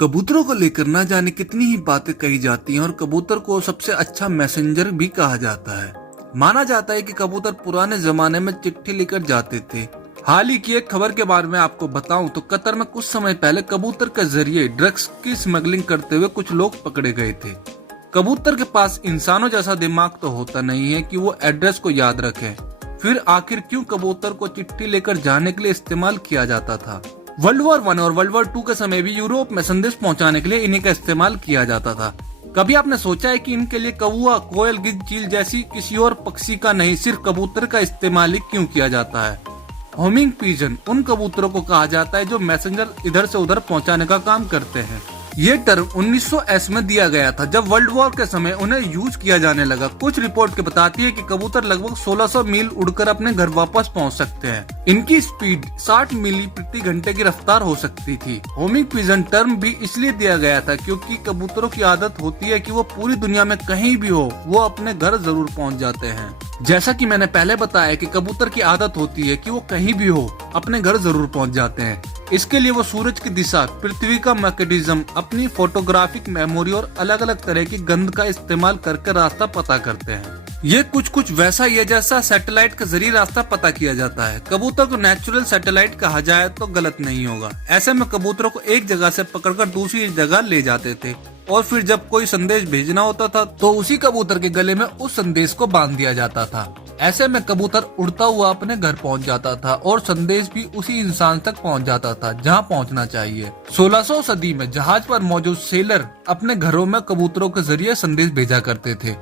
कबूतरों को लेकर ना जाने कितनी ही बातें कही जाती हैं और कबूतर को सबसे अच्छा मैसेंजर भी कहा जाता है। माना जाता है कि कबूतर पुराने जमाने में चिट्ठी लेकर जाते थे। हाल ही की एक खबर के बारे में आपको बताऊं तो कतर में कुछ समय पहले कबूतर के जरिए ड्रग्स की स्मगलिंग करते हुए कुछ लोग पकड़े गए थे। कबूतर के पास इंसानों जैसा दिमाग तो होता नहीं है कि वो एड्रेस को याद रखे। फिर आखिर क्यों कबूतर को चिट्ठी लेकर जाने के लिए इस्तेमाल किया जाता था? वर्ल्ड वॉर 1 और वर्ल्ड वॉर 2 के समय भी यूरोप में संदेश पहुंचाने के लिए इन्हीं का इस्तेमाल किया जाता था। कभी आपने सोचा है कि इनके लिए कौवा, कोयल, गिद्ध, चील जैसी किसी और पक्षी का नहीं, सिर्फ कबूतर का इस्तेमाल ही क्यों किया जाता है? होमिंग पिजन उन कबूतरों को कहा जाता है जो मैसेंजर इधर से उधर पहुंचाने का काम करते हैं। ये टर्म 1900s में दिया गया था, जब वर्ल्ड वॉर के समय उन्हें यूज किया जाने लगा। कुछ रिपोर्ट के बताती है कि कबूतर लगभग 1600 मील उड़कर अपने घर वापस पहुंच सकते हैं। इनकी स्पीड 60 मील प्रति घंटे की रफ्तार हो सकती थी। होमिंग पिजन टर्म भी इसलिए दिया गया था क्योंकि कबूतरों की आदत होती है कि वो पूरी दुनिया में कहीं भी हो, वो अपने घर जरूर पहुँच जाते हैं। जैसा कि मैंने पहले बताया कि कबूतर की आदत होती है कि वो कहीं भी हो, अपने घर जरूर पहुंच जाते हैं। इसके लिए वो सूरज की दिशा, पृथ्वी का मैग्नेटिज्म, अपनी फोटोग्राफिक मेमोरी और अलग अलग तरह की गंध का इस्तेमाल करके रास्ता पता करते हैं। ये कुछ वैसा ही है जैसा सैटेलाइट के जरिए रास्ता पता किया जाता है। कबूतर को नेचुरल सैटेलाइट कहा जाए तो गलत नहीं होगा। ऐसे में कबूतरों को एक जगह से पकड़कर दूसरी जगह ले जाते थे और फिर जब कोई संदेश भेजना होता था तो उसी कबूतर के गले में उस संदेश को बांध दिया जाता था। ऐसे में कबूतर उड़ता हुआ अपने घर पहुंच जाता था और संदेश भी उसी इंसान तक पहुंच जाता था जहां पहुंचना चाहिए। 1600 सदी में जहाज पर मौजूद सेलर अपने घरों में कबूतरों के जरिए संदेश भेजा करते थे।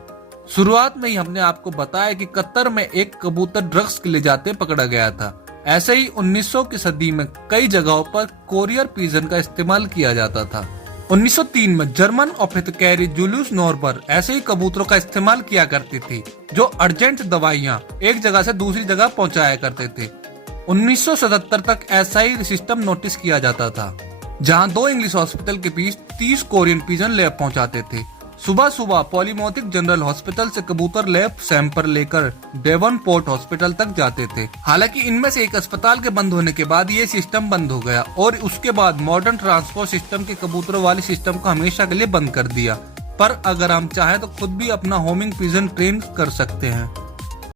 शुरुआत में ही हमने आपको बताया कि कतर में एक कबूतर ड्रग्स ले जाते पकड़ा गया था। ऐसे ही 1900 की सदी में कई जगहों पर कोरियर पिजन का इस्तेमाल किया जाता था। 1903 में जर्मन ऑप्थेकेरी जूलियस नॉर्बर ऐसे ही कबूतरों का इस्तेमाल किया करती थी जो अर्जेंट दवाइयां एक जगह से दूसरी जगह पहुंचाया करते थे। 1977 तक ऐसा ही सिस्टम नोटिस किया जाता था जहां 2 इंग्लिश हॉस्पिटल के बीच 30 कोरियन पिजन लैब पहुंचाते थे। सुबह सुबह पॉलीमोथिक जनरल हॉस्पिटल से कबूतर लैब सैंपल लेकर डेवनपोर्ट हॉस्पिटल तक जाते थे। हालांकि इनमें से एक अस्पताल के बंद होने के बाद ये सिस्टम बंद हो गया और उसके बाद मॉडर्न ट्रांसपोर्ट सिस्टम के कबूतरों वाले सिस्टम को हमेशा के लिए बंद कर दिया। पर अगर हम चाहें तो खुद भी अपना होमिंग पिजन ट्रेन कर सकते हैं।